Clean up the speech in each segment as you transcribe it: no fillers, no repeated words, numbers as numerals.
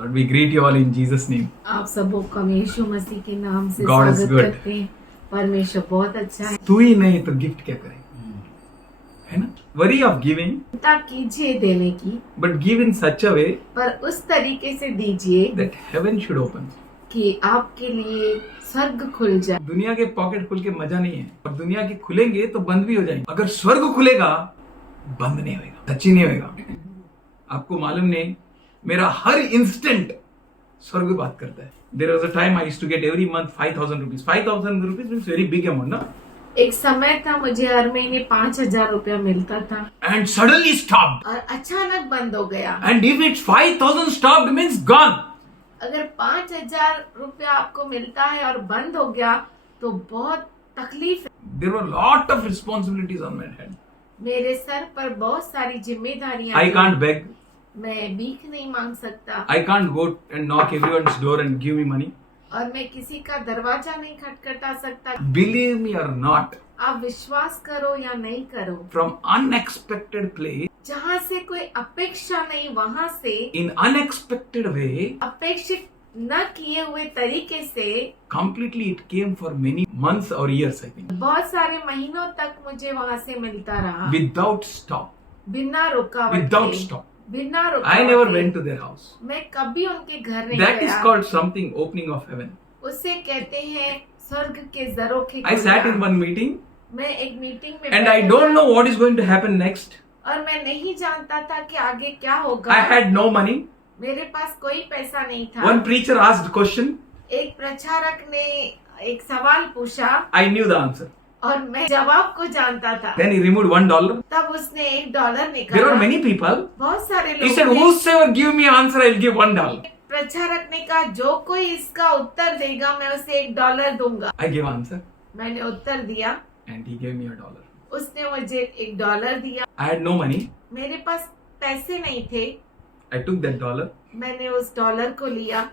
Lord. We greet you all in Jesus' name. आप सबों को हम यीशु मसीह के नाम से God is स्वागत good. करते हैं। परमेश्वर बहुत अच्छा है। तू ही नहीं तो गिफ्ट क्या करे, है ना? Worry of giving, चिंता कीजिए देने की, but give in such a way पर उस तरीके से दीजिए that heaven should open. कि आपके लिए स्वर्ग खुल जाए। दुनिया के पॉकेट खुल के मजा नहीं है, और दुनिया के खुलेंगे तो बंद भी हो जाएंगे। अगर स्वर्ग खुलेगा बंद नहीं होगा, सच्ची नहीं होगा। आपको मालूम नहीं, मेरा हर इंस्टेंट स्वर्ग बात करता है। There was a time I used to get every month 5,000 rupees. 5,000 rupees means very big amount, ना? एक समय था मुझे हर महीने 5,000 रुपया मिलता था And suddenly stopped. और अचानक बंद हो गया। And if it's 5,000 stopped means gone. अगर 5,000 रुपया आपको मिलता है और बंद हो गया तो बहुत तकलीफ है। There were a lot of responsibilities on my head. मेरे सर पर बहुत सारी जिम्मेदारियां I थी। can't beg. मैं भीख नहीं मांग सकता I can't go and knock everyone's door and give me money. और मैं किसी का दरवाजा नहीं खटखटा सकता। Believe me or not, आप विश्वास करो या नहीं करो, from unexpected place, जहाँ से कोई अपेक्षा नहीं वहाँ से in unexpected way, अपेक्षित न किए हुए तरीके से completely it came for many months or years, I think, बहुत सारे महीनों तक मुझे वहाँ से मिलता रहा without stop, बिना रुकावट without के, stop. बिना I रुकावट never के। went to their house. मैं कभी उनके घर नहीं That is गया। called something opening of heaven. उसे कहते हैं स्वर्ग के झरोखे I sat Khulna. in one meeting मैं एक मीटिंग में and I बैठा don't था know what is going to happen next. और मैं नहीं जानता था कि आगे क्या होगा। I had no money. मेरे पास कोई पैसा नहीं था। One preacher asked question. एक प्रचारक ने एक सवाल पूछा I knew the answer. और मैं जवाब को जानता था। Then he removed $1. तब उसने $1 There निकाला। are many people. बहुत सारे He said, लोग ने- whosoever give me answer, I'll give $1. प्रचारक ने कहा जो कोई इसका उत्तर देगा मैं उसे $1 दूंगा। I gave answer मैंने उत्तर दिया, and he gave me $1. उसने मुझे $1 दिया। I had no money. मेरे पास पैसे नहीं थे। I took that $1. मैंने उस $1 को लिया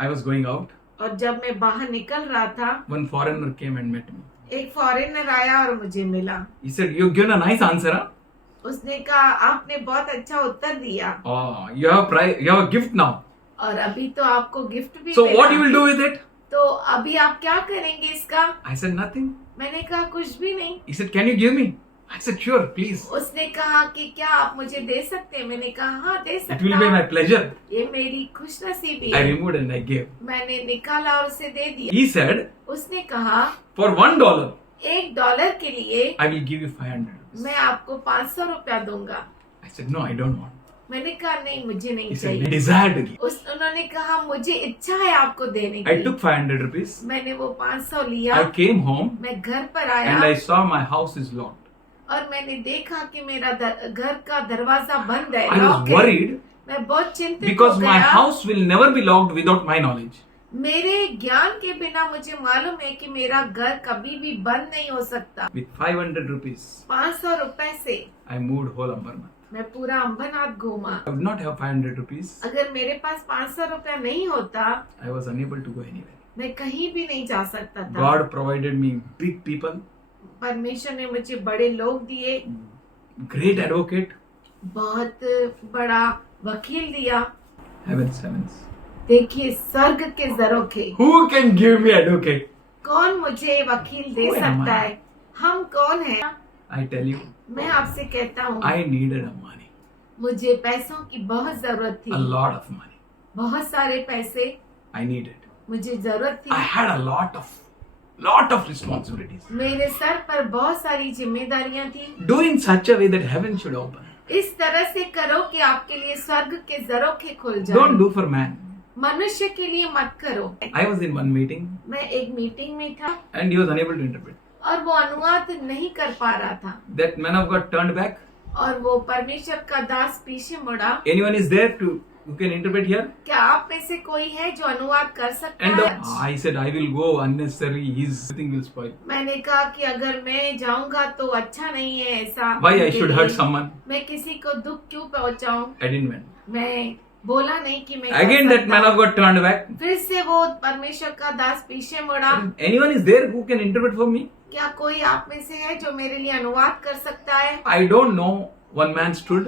I was going out. और जब मैं बाहर निकल रहा था One foreigner came and met me. एक फॉरेनर आया और मुझे मिला। He said, you've given a nice answer, huh? उसने कहा आपने बहुत अच्छा उत्तर दिया Oh, you have a prize, you have a gift now. और अभी तो आपको गिफ्ट भी So मिला। what you will do with it? तो अभी आप क्या करेंगे इसका? I said, nothing. मैंने कहा कुछ भी नहीं। He said, can you give me? I said, sure, please. उसने कहा कि क्या आप मुझे दे सकते हैं? मैंने कहा हाँ दे It will सकता be my हूँ। pleasure. ये मेरी खुशनसीबी I है। removed and I gave. मैंने निकाला और उसे दे दिया। He said, उसने कहा for $1, $1 के लिए I will give you 500 rupees. मैं आपको 500 रुपया दूंगा। I said, no, I don't want. मैंने कहा नहीं मुझे नहीं He said, I चाहिए। desire to give. उन्होंने कहा मुझे इच्छा है आपको देने I की। took 500 rupees. मैंने वो 500 लिया। I came home मैं घर पर and आया I saw my house is locked. और मैंने देखा कि मेरा घर का दरवाजा बंद है, I लॉक was है। worried मैं बहुत चिंतित हो because my गया। house will never be locked without my knowledge. मेरे ज्ञान के बिना मुझे मालूम है कि मेरा घर कभी भी बंद नहीं हो सकता। With 500 rupees, 500 रुपए से I moved whole Ambernath. मैं पूरा अंबरनाथ घूमा। I would not have 500 rupees. अगर मेरे पास 500 रुपया नहीं होता I was unable to go anywhere. मैं कहीं भी नहीं जा सकता था। God provided me big people, परमेश्वर ने मुझे बड़े लोग दिए, great advocate, बहुत बड़ा वकील दिया। heavens. देखिए स्वर्ग के झरोखे, Who can give me advocate? कौन मुझे वकील दे Who am सकता I? है? हम कौन हैं? I tell you, मैं आपसे कहता हूँ I needed a money, मुझे पैसों की बहुत जरूरत a थी। lot of money. बहुत सारे पैसे I needed. मुझे जरूरत I थी। had a lot of responsibilities. मेरे सर पर बहुत सारी जिम्मेदारियां थी। Do in such a way that heaven should open. इस तरह से करो कि आपके लिए स्वर्ग के झरोखे खुल Don't जाएं। do for man. मनुष्य के लिए मत करो। I was in one meeting मैं एक मीटिंग में था and he was unable to interpret. और वो अनुवाद नहीं कर पा रहा था That man of God turned back. और वो परमेश्वर का दास पीछे मुड़ा। Anyone is there who can interpret here? क्या आप में से कोई है जो अनुवाद कर सकता And है? I said, I will go unnecessary. His thing will spoil. मैंने कहा कि अगर मैं जाऊंगा तो अच्छा नहीं है ऐसा। Why I उनके should लिए। hurt someone? मैं किसी को दुख क्यों पहुंचाऊं? I didn't went. मैं बोला नहीं कि मैं Again कर that man सकता of God turned back. हूं। फिर से वो परमेश्वर का दास पीछे मुड़ा। Anyone is there who can interpret for me? क्या कोई आप में से है जो मेरे लिए अनुवाद कर सकता है? I don't know. One man stood.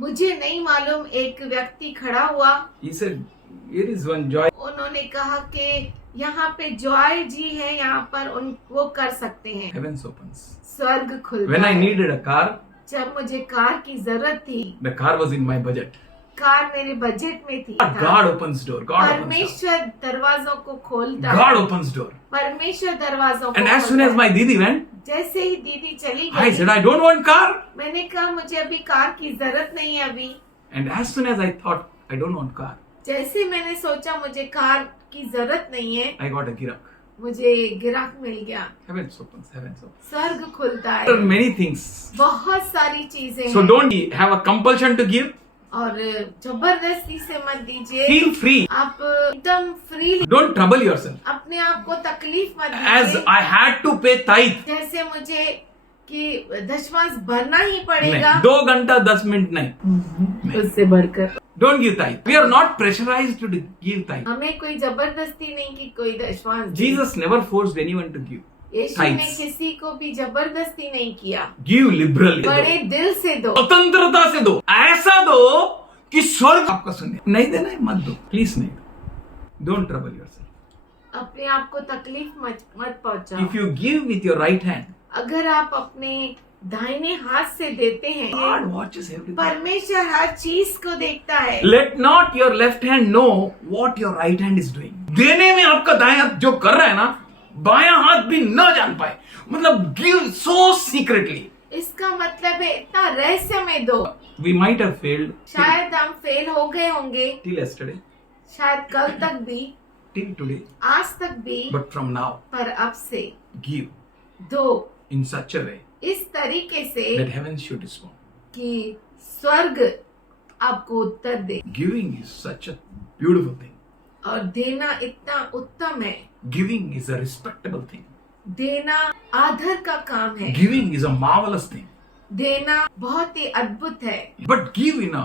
मुझे नहीं मालूम। एक व्यक्ति खड़ा हुआ। He said, Here is one joy. उन्होंने कहा कि यहाँ पे जॉय जी है, यहाँ पर वो कर सकते हैं। Heavens opens. स्वर्ग खुलता When I है। needed a car, जब मुझे कार की जरूरत थी, the car was in my budget. Car मेरे बजट में थी। God opens door. God opens door. परमेश्वर दरवाजों को खोलता है। God opens door. परमेश्वर दरवाजों को And as soon खोलता as my है। Didi went, जैसे ही दीदी चली I said, गई, I don't want car. मैंने कहा मुझे अभी कार की जरूरत नहीं है अभी। And as soon as I thought, I don't want car, जैसे मैंने सोचा मुझे कार की जरूरत नहीं है, I got a girak. मुझे गिराक मिल गया। Heavens opens. Heavens opens. स्वर्ग खुलता There are है। many things. बहुत सारी चीजें So हैं। don't have a compulsion to give. और जबरदस्ती से मत दीजिए। Feel free. आप एकदम फ्री, Don't trouble yourself. अपने आप को तकलीफ मत As दीजिए। I had to pay tithe. जैसे मुझे कि दशमांश भरना ही नहीं, पड़ेगा, 2 घंटा 10 मिनट नहीं. उससे बढ़कर Don't give tithe. We are not pressurized to give tithe. हमें कोई जबरदस्ती नहीं कि कोई दशमांश दे। Jesus never forced anyone to give. यीशु ने tithes. किसी को भी जबरदस्ती नहीं किया। Give liberally. बड़े दिल से दो। स्वतंत्रता से दो, ऐसा दो कि स्वर्ग आपका सुने। नहीं देना है मत दो, प्लीज नहीं दो। Don't trouble yourself. अपने आप को तकलीफ मत पहुंचाओ। If you give with your right hand, अगर आप अपने दाहिने हाथ से देते हैं, God watches everything. परमेश्वर हर चीज को देखता है। Let not your left hand know what your right hand is doing. देने में आपका दायां हाथ जो कर रहा है ना, बायां हाथ भी न जान पाए। मतलब give so secretly. इसका मतलब है इतना रहस्य में दो। We might have failed शायद हम फेल हो गए होंगे, till yesterday, शायद कल तक भी, till today, आज तक भी, but from now, पर अब से give दो in such a way इस तरीके से that heaven should respond. कि स्वर्ग आपको उत्तर दे। Giving is such a beautiful thing. और देना इतना उत्तम है। Giving is a respectable thing. देना आदर का काम है। Giving is a marvelous thing. देना बहुत ही अद्भुत है, But give in a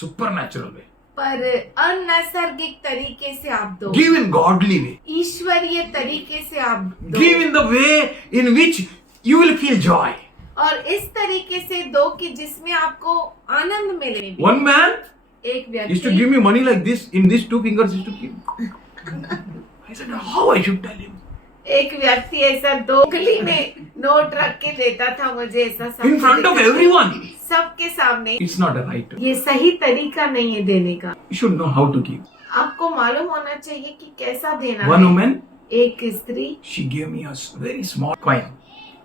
supernatural way. पर अनैसर्गिक तरीके से आप दो। Give in godly way. ईश्वरीय तरीके से आप दो। Give in the way in which you will feel joy. और इस तरीके से दो कि जिसमें आपको आनंद मिले। One man एक used to व्यक्ति give me money like this, in these 2 fingers used to give. I said, how I should tell him? एक व्यक्ति ऐसा 2 उंगली में नोट रख के देता था मुझे, ऐसा सब In front of everyone. सबके सामने। It's not a right. ये सही तरीका नहीं है देने का। You should know how to give. आपको मालूम होना चाहिए कि कैसा देना One है। woman, एक स्त्री, she gave me a very small coin.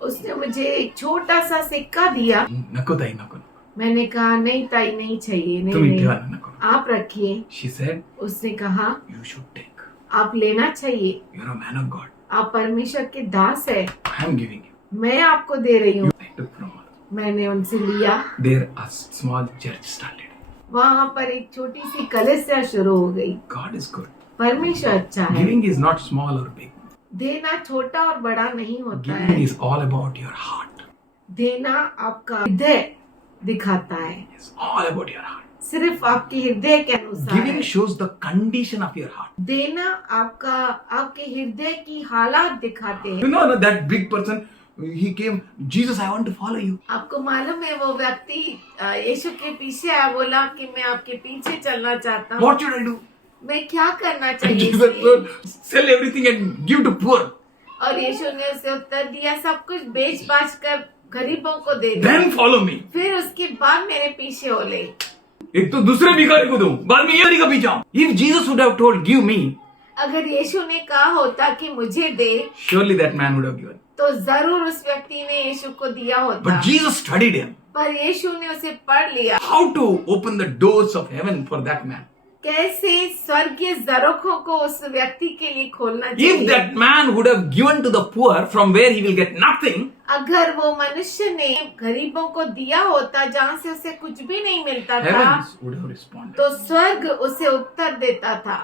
उसने मुझे एक छोटा सा सिक्का दिया। नको ताई नको. मैंने कहा नहीं ताई, नहीं चाहिए, नहीं तुम नहीं, ठेवा नको. आप रखिए। She said, उसने कहा you should take. आप लेना चाहिए, You're a man of God. आप परमेश्वर के दास है, I am giving you. मैं आपको दे रही हूँ। I took from her. मैंने उनसे लिया। There a small church started. वहाँ पर एक छोटी सी कलीसिया शुरू हो गई। God is good. परमेश्वर अच्छा है। Giving is not small or big. देना छोटा और बड़ा नहीं होता Giving है। is all about your heart. देना आपका हृदय दिखाता है, It's all about your heart. सिर्फ आपके हृदय के अनुसार Giving है। shows the condition of your heart. देना आपके हृदय की हालात दिखाते हैं। You know that big person, he came, Jesus, I want to follow you. आपको मालूम है वो व्यक्ति यीशु के पीछे आया, बोला कि मैं आपके पीछे चलना चाहता हूँ। What should I do? मैं क्या करना And चाहिए Jesus इसलिए? said, sell everything and give to poor. और यीशु ने उसे उत्तर दिया, सब कुछ बेच बाच कर गरीबों को दे दे, Then follow me. फिर उसके बाद मेरे पीछे हो ले। एक तो दूसरे भिखारी को दूं, बाद में ये का पीछे आऊं. If Jesus would have told, give me, अगर यीशु ने कहा होता कि मुझे दे, surely that man would have given. तो जरूर उस व्यक्ति ने यीशु को दिया होता। But Jesus studied him. पर यीशु ने उसे पढ़ लिया, How to open the doors of heaven for that man. कैसे स्वर्गीय दरों को उस व्यक्ति के लिए खोलना If चाहिए। that man would have given to the poor from where he will get nothing, अगर वो मनुष्य ने गरीबों को दिया होता जहाँ से उसे कुछ भी नहीं मिलता था, heavens would have responded. तो स्वर्ग उसे उत्तर देता था।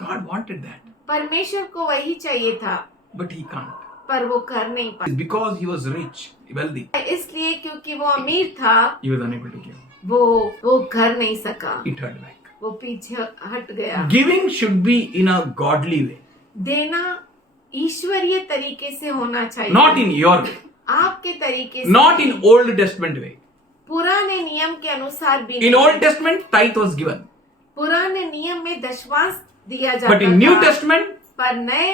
God wanted that, परमेश्वर को वही चाहिए था, but he can't. पर वो कर नहीं पाया। Because he was rich, wealthy, इसलिए क्योंकि वो अमीर था, he was unable to give. वो कर नहीं सका, He turned back. वो पीछे हट गया। Giving should be in a godly way, देना ईश्वरीय तरीके से होना चाहिए, not in your way, आपके तरीके से, not in Old Testament way. पुराने नियम के अनुसार भी In नहीं। Old Testament, tithe was given. पुराने नियम में दशमांश दिया जाता But in New था, Testament, पर नए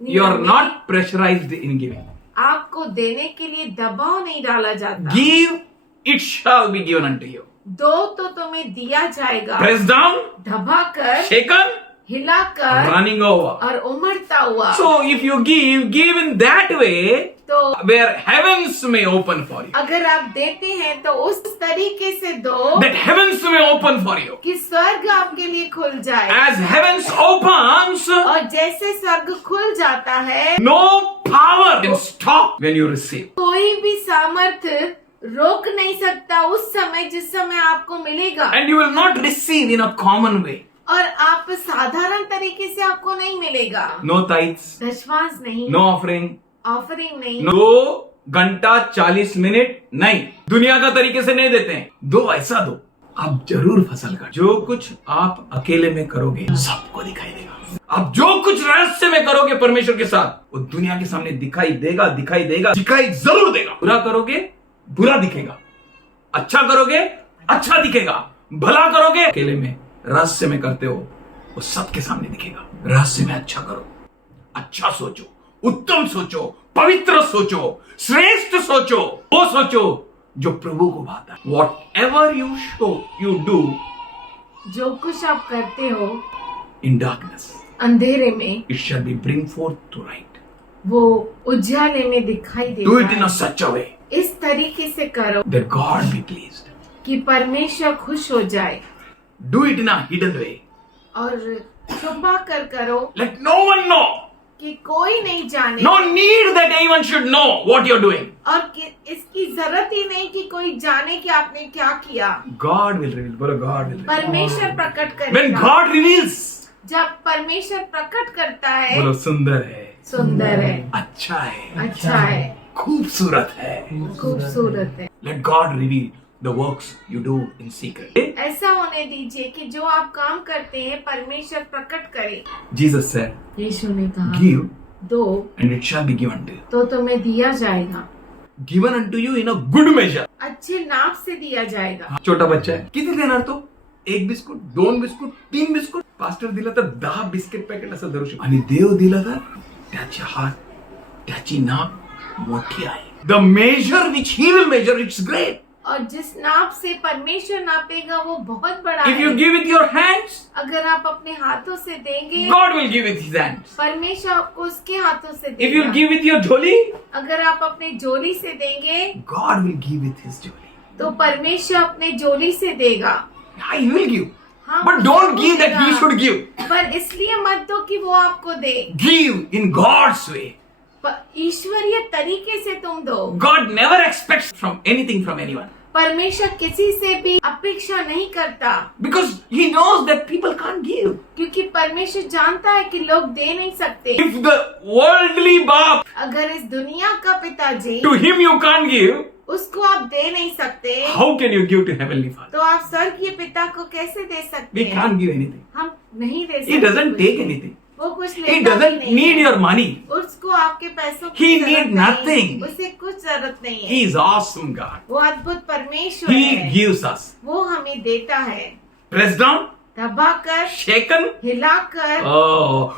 you नियम are में not pressurized in giving. आपको देने के लिए दबाव नहीं डाला जाता। Give, it shall be given unto you. दो तो तुम्हें दिया जाएगा, Pressed down, दबाकर, shaken, हिलाकर running over. और उमड़ता हुआ। So if you give in that way, तो where heavens may open for you. अगर आप देते हैं तो उस तरीके से दो That heavens may open for you. कि स्वर्ग आपके लिए खुल जाए। As heavens opens, और जैसे स्वर्ग खुल जाता है, no power can stop when you receive. कोई भी सामर्थ्य रोक नहीं सकता उस समय जिस समय आपको मिलेगा। And you will not receive in a common way. और आप साधारण तरीके से आपको नहीं मिलेगा। No tithes, दशमांश नहीं, no offering, ऑफरिंग नहीं, 2 घंटा 40 मिनट नहीं, दुनिया का तरीके से नहीं देते हैं। दो ऐसा दो, आप जरूर फसल का। जो कुछ आप अकेले में करोगे सबको दिखाई देगा। आप जो कुछ रहस्य में करोगे परमेश्वर के साथ, वो दुनिया के सामने दिखाई देगा, दिखाई देगा, दिखाई जरूर देगा। बुरा करोगे बुरा दिखेगा, अच्छा करोगे अच्छा दिखेगा, भला करोगे अकेले में रहस्य में करते हो वो सबके सामने दिखेगा। रहस्य में अच्छा करो, अच्छा सोचो, उत्तम सोचो, पवित्र सोचो, श्रेष्ठ सोचो, वो सोचो जो प्रभु को भाता है। Whatever you show, you do जो कुछ आप करते हो in darkness, अंधेरे में, it shall be bring forth to light. वो उजाले में दिखाई Do देता it in है। a such a way इस तरीके से करो that God be pleased. कि परमेश्वर खुश हो जाए, Do it in a hidden way. और छुपा कर करो Let no one know. कि कोई नहीं जाने, No need that anyone should know what you're doing. और इसकी जरूरत ही नहीं कि कोई जाने कि आपने क्या किया। God will reveal. बोलो God will reveal. परमेश्वर प्रकट When करेगा। God reveals, जब परमेश्वर प्रकट करता है, बोलो सुंदर है, सुंदर है, अच्छा है, अच्छा है, खूबसूरत है। खूबसूरत है। Let God reveal the works you do in secret. ऐसा होने दीजिए कि जो आप काम करते हैं परमेश्वर प्रकट करे। Jesus said, यीशु ने कहा, give दो and it shall be given to you. तो तुम्हें दिया जाएगा, Given unto you in a good measure. अच्छे नाप से दिया जाएगा। छोटा बच्चा आहे, किती देणार तो? 1 बिस्कुट, 2 बिस्कुट, 3 बिस्कुट. पास्टर दिला तर 10 बिस्किट पॅकेट असं धरू शकतो. आणि देव दिला तर त्याचे हात, त्याची नाप मोठी आहे. The measure which he will measure, it's great. और जिस नाप से परमेश्वर नापेगा वो बहुत बड़ा If you है। give with your hands, अगर आप अपने हाथों से देंगे, God will give with his hands. परमेश्वर आपको उसके हाथों से If you देगा। give with your joli, अगर आप अपने जोली से देंगे God will give with his joli. तो परमेश्वर अपने जोली से देगा। He will give. हाँ, But वो don't जरूर give that he देगा। should give. पर इसलिए मत दो कि वो आपको दे, Give in God's way. ईश्वरीय तरीके से तुम दो। God never expects from anything from anyone. परमेश्वर किसी से भी अपेक्षा नहीं करता, Because he knows that people can't give. क्योंकि परमेश्वर जानता है कि लोग दे नहीं सकते। If the worldly Bap, अगर इस दुनिया का पिताजी, to him you can't give, उसको आप दे नहीं सकते, how can you give to Heavenly Father? तो आप स्वर्गीय पिता को कैसे दे सकते We हैं? can't give anything. हम नहीं दे सकते। He doesn't कुछ take भी। anything. वो कुछ He लेता भी doesn't नहीं need है। your money. उसको आपके पैसों की He जरूरत need नहीं। nothing. उसे कुछ जरूरत नहीं है। He is awesome God. वो अद्भुत परमेश्वर He है। gives us. वो हमें देता है, Pressed down, दबाकर, shaken, हिलाकर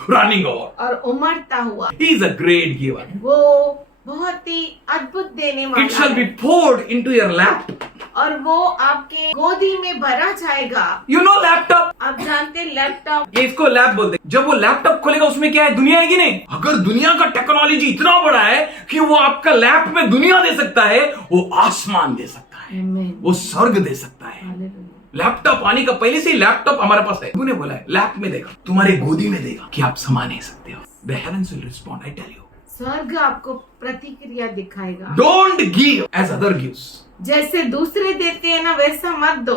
running over. और उमड़ता हुआ। He is a great giver. वो बहुत ही अद्भुत देने वाला It shall है। be poured into your lap. और वो आपके गोदी में भरा जाएगा। You know laptop? आप जानते हैं लैपटॉप, ये इसको लैप बोलते हैं। जब वो लैपटॉप खोलेगा उसमें क्या है? दुनिया है कि नहीं? अगर दुनिया का टेक्नोलॉजी इतना बड़ा है कि वो आपका लैप में दुनिया दे सकता है, वो आसमान दे सकता है, आमीन। वो स्वर्ग दे सकता है। हालेलुया। लैपटॉप आने का पहले से ही लैपटॉप हमारे पास है। तूने बोला है लैप में देगा, तुम्हारे गोदी में देगा कि आप समा नहीं सकते हो। The heavens will respond, I tell you. स्वर्ग आपको प्रतिक्रिया दिखाएगा। Don't give as other gives, जैसे दूसरे देते हैं ना वैसा मत दो,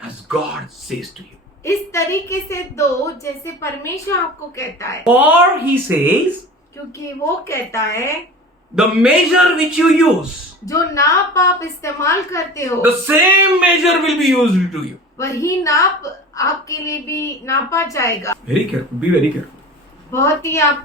as God says to you. इस तरीके से दो जैसे परमेश्वर आपको कहता है, For he says, क्योंकि वो कहता है the measure which you use, जो नाप आप इस्तेमाल करते हो the same measure will be used to you. वही नाप आपके लिए भी नापा जाएगा। Very careful, be very careful. बहुत ही आप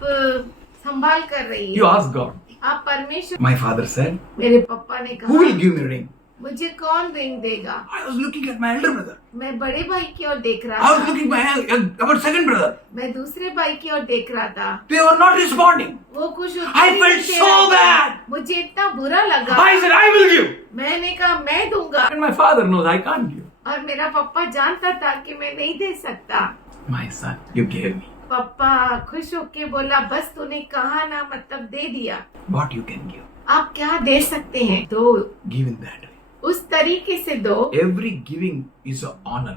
संभाल कर रही You है। ask God. आप परमेश्वर, My father said, मेरे पापा ने who will कहा, give me ring? मुझे कौन रिंग देगा? I was looking at my elder brother. मैं बड़े भाई की ओर देख I रहा was था, looking at our second brother. मैं दूसरे भाई की ओर देख रहा था। They were not responding. वो कुछ उत्तर I नहीं felt दे so रहे थे। bad. मुझे इतना बुरा लगा। I said, I will give. मैंने कहा मैं दूंगा, And my father knows I can't give. और मेरा पापा जानता था कि मैं नहीं दे सकता। My son, you gave me. पापा खुश होके बोला, बस तूने कहा ना, मतलब दे दिया। What you can give. आप क्या दे सकते हैं? दो, Give in that way. उस तरीके से दो। Every giving is an honor.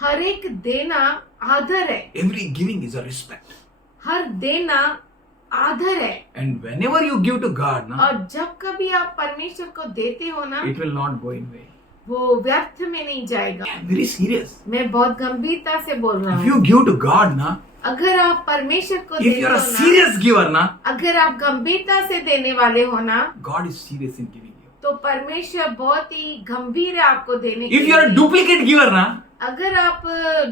हर एक देना आदर है, Every giving is a respect. हर देना आदर है। And whenever you give to God, na, और जब कभी आप परमेश्वर को देते हो ना, it will not go in vain. वो व्यर्थ में नहीं जाएगा। I'm very serious. मैं बहुत गंभीरता से बोल रहा If हूँ। you give to God, na, अगर आप परमेश्वर को if देते you are हो a ना, serious giver, na, अगर आप गंभीरता से देने वाले हो ना, God is serious in giving you. तो परमेश्वर बहुत ही गंभीर है आपको देने के If you are a लिए। duplicate giver, na, अगर आप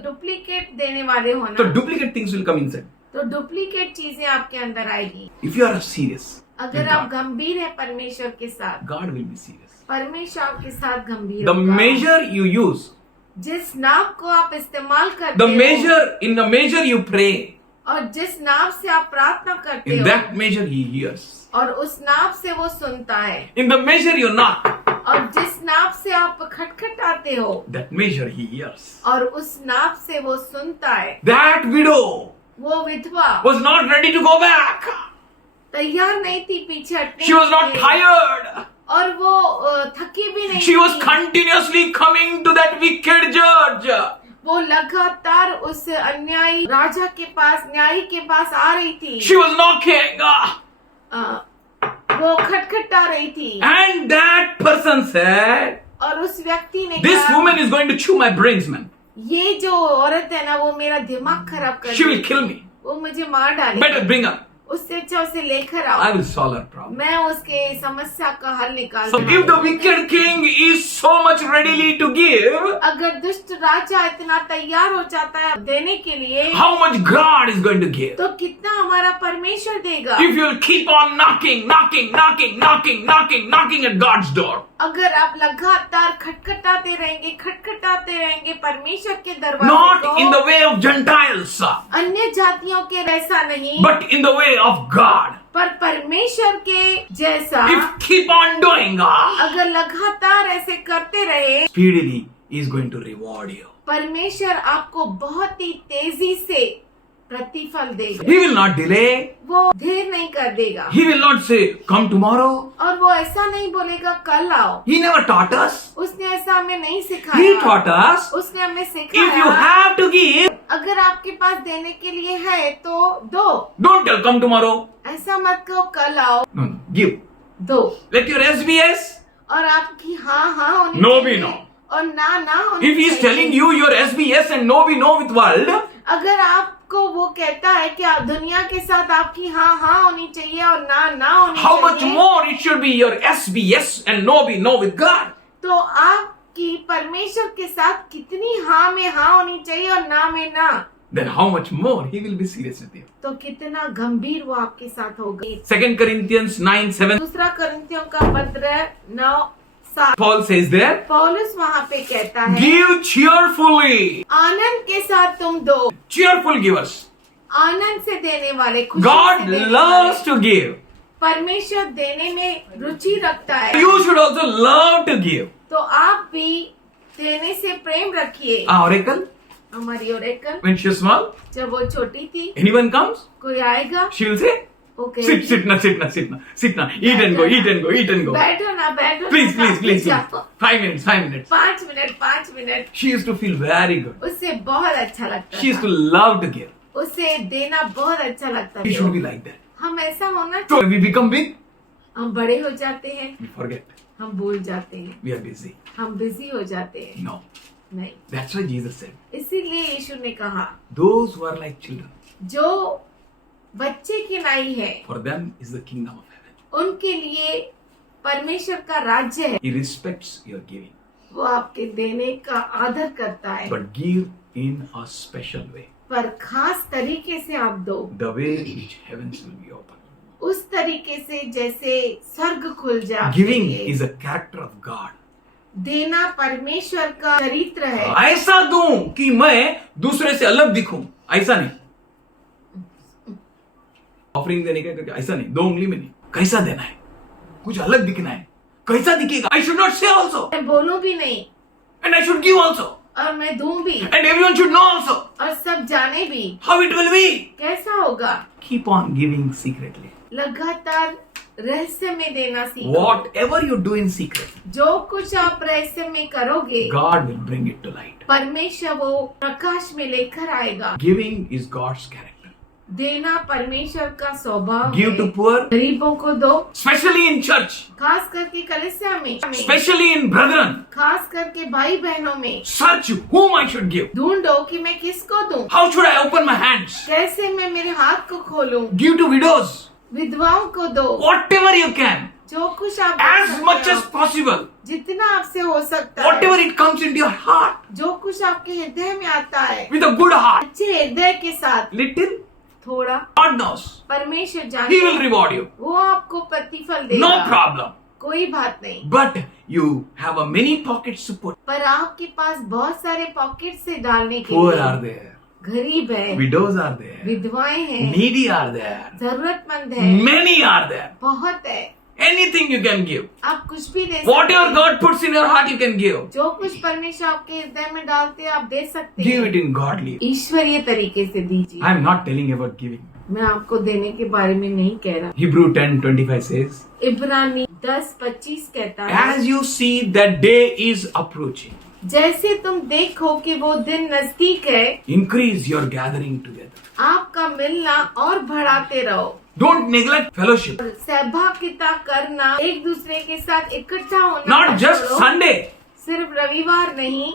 डुप्लीकेट देने वाले हो so ना, duplicate things will come inside. तो डुप्लीकेट चीजें आपके अंदर आएगी। If you are a serious, अगर with आप God, गंभीर है परमेश्वर के साथ, God will be serious. परमेश्वर आपके साथ गंभीर The होगा। measure you use, जिस नाव को आप इस्तेमाल करते the हो, measure, in the measure you pray, और जिस नाव से आप प्रार्थना करते in हो, that measure He hears. और उस नाव से वो सुनता है, In the measure you knock, और जिस नाव से आप खटखटाते हो, that measure He hears. और उस नाव से वो सुनता है। That widow वो विधवा was not ready to go back. तैयार नहीं थी पीछे हटने She was के not लिए, tired. और वो थकी भी नहीं She was थी। continuously coming to that wicked judge. वो लगातार उस अन्यायी राजा के पास, न्यायी के पास आ रही थी। She was knocking. वो खटखटा रही थी, And that person said, और उस व्यक्ति ने this कहा, woman is going to chew my brains, man. ये जो औरत है ना, वो मेरा दिमाग खराब कर She will देगी। kill me. वो मुझे मार Better डालेगी। bring her. उससे अच्छा उसे लेकर I आओ, will solve her problem. मैं उसके समस्या का हल निकाल So if the wicked king is so much readily to give, अगर दुष्ट राजा इतना तैयार हो जाता है देने के लिए, how much God is going to give? तो कितना हमारा परमेश्वर देगा। If you will keep on knocking at God's door, अगर आप लगातार खटखटाते रहेंगे परमेश्वर के दरवाजे not को, in the way of Gentiles, अन्य जातियों के वैसा नहीं, but in the way of God. पर परमेश्वर के जैसा। If keep on doing, अगर लगातार ऐसे करते रहे, speedily He is going to reward you. परमेश्वर आपको बहुत ही तेजी से प्रतिफल देगा। He will not delay. वो देर नहीं कर देगा, He will not say, come tomorrow. और वो ऐसा नहीं बोलेगा कल आओ। He never taught us. उसने ऐसा हमें नहीं He सिखाया, taught us, उसने हमें if you सिखाया have to give, अगर आपके पास देने के लिए है तो दो, don't tell come tomorrow. ऐसा मत कहो कल आओ, No, give. दो। Let your SBS, और आपकी हाँ होनी no चाहिए, be no. और ना होनी If he is चाहिए। telling you your SBS and no be no with world, अगर आपको वो कहता है कि आप दुनिया के साथ आपकी हाँ होनी चाहिए और ना होनी how much चाहिए, more it should be your SBS and no be no with God. तो आपकी परमेश्वर के साथ कितनी हाँ में हाँ होनी चाहिए और ना में ना, Then how much more He will be serious with you. तो कितना गंभीर वो आपके साथ होगा। 2 Corinthians 9:7, दूसरा कोरिन्थियों का पत्र 9:7, Paul says there, पौलुस वहाँ पे कहता है, give cheerfully. आनंद के साथ तुम दो, Cheerful givers. आनंद से देने वाले, खुशी God से देने loves वाले। to give. परमेश्वर देने में रुचि रखता है, You should also love to give. तो आप भी देने से प्रेम रखिए। Oracle, हमारी Oracle when she was small, जब वो छोटी थी, anyone comes, कोई आएगा, she will say, okay sit na, eat and go. बैठो ना Please. जाओ। 5 minutes. 5 minute She used to feel very good. उससे बहुत अच्छा लगता She used to था, love to give. उसे देना बहुत अच्छा लगता We should था। be like that. हम ऐसा होना So चाहिए। we become big, हम बड़े हो जाते हैं, we forget. हम भूल जाते हैं, We are busy. हम बिजी हो जाते हैं। No. नहीं, That's why Jesus said, इसीलिए यीशु ने कहा, those who are like children, जो बच्चे की नाई है, for them is the kingdom of heaven. उनके लिए परमेश्वर का राज्य है। He respects your giving, वो आपके देने का आदर करता है, but give in a special way. पर खास तरीके से आप दो, The way in which heavens will be open. उस तरीके से जैसे स्वर्ग खुल जाए। Giving is a character of God. देना परमेश्वर का चरित्र है। ऐसा दूं कि मैं दूसरे से अलग दिखूं, ऐसा नहीं। ऑफरिंग देने का करके ऐसा नहीं, 2 उंगली में नहीं, कैसा देना है, कुछ अलग दिखना है, कैसा दिखेगा। आई शुड नॉट से ऑल्सो, मैं बोलूं भी नहीं and I should give also, और मैं दूं भी, and everyone should know also और सब जाने भी। How it will be. कैसा होगा? कीप ऑन गिविंग सीक्रेटली, लगातार रहस्य में देना सीखो। Whatever you do in secret, जो कुछ आप रहस्य में करोगे, God will bring it to light. परमेश्वर वो प्रकाश में लेकर आएगा। Giving is God's character. देना परमेश्वर का स्वभाव गिव है। टू पुअर, गरीबों को दो, स्पेशली इन चर्च, खास करके कलीसिया में, स्पेशली इन ब्रदरन। खास करके भाई बहनों में। Search whom I should give. ढूंढो कि मैं किसको दूं, How should I open my hands? कैसे मैं मेरे हाथ को खोलूं। Give to widows. विधवाओं को दो, Whatever you can. जो कुछ आप दे As सकते much हो, as possible. जितना आपसे हो सकता है, Whatever it comes into your heart. जो कुछ आपके हृदय में आता है, With a good heart. अच्छे हृदय के साथ, Little. थोड़ा, God knows. परमेश्वर He जानते will हैं, reward you. वो आपको प्रतिफल देगा। No problem. कोई बात नहीं। But you have a many pockets to put. पर आपके पास बहुत सारे पॉकेट से डालने के Poor लिए। are there. गरीब है, Widows are there. विधवाएं हैं, Needy are there. जरूरतमंद है, Many are there. बहुत है। Anything you can give. आप कुछ भी दे सकते Whatever हैं। God puts in your heart, you can give. जो कुछ परमेश्वर आपके हृदय में डालते हैं, आप दे सकते Give हैं। it in godly. ईश्वरीय तरीके से दीजिए। I am not telling about giving. मैं आपको देने के बारे में नहीं कह रहा। Hebrew 10:25 says, इब्रानी 10:25 कहता है, as you see that day is approaching, जैसे तुम देखो कि वो दिन नजदीक है, increase your gathering together. आपका मिलना और बढ़ाते रहो। Don't neglect fellowship. और सहभागिता करना, एक दूसरे के साथ इकट्ठा होना Not मत just छोड़ो। Sunday, सिर्फ रविवार नहीं,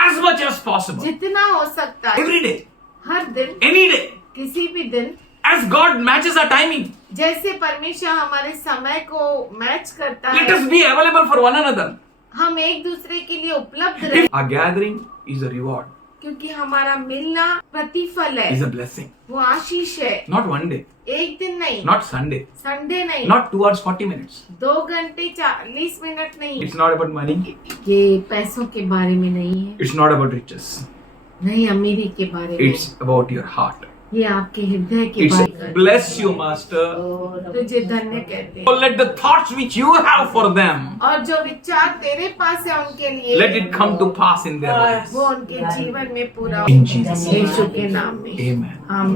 as much as possible. जितना हो सकता है, Every day, हर दिन, any day, किसी भी दिन, as God matches our timing. जैसे परमेश्वर हमारे समय को मैच करता Let है, us be available for one another. हम एक दूसरे के लिए उपलब्ध रहे, If our gathering is a reward, क्योंकि हमारा मिलना प्रतिफल है, is a blessing. वो आशीष है। Not one day, एक दिन नहीं, not Sunday, संडे नहीं, not 2 hours 40 minutes. 2 घंटे 40 मिनट नहीं। It's not about money. ये पैसों के बारे में नहीं है, It's not about riches. नहीं अमीरी के बारे में, It's about your heart. ये आपके हृदय के It's बारे में। bless you, Master. तुझे धन्य कहते So हैं। let the thoughts which you have for them, और जो विचार तेरे पास है उनके लिए, let it come to pass in their lives. वो उनके जीवन में पूरा In Jesus' name. यीशु के नाम में। Amen. आमीन।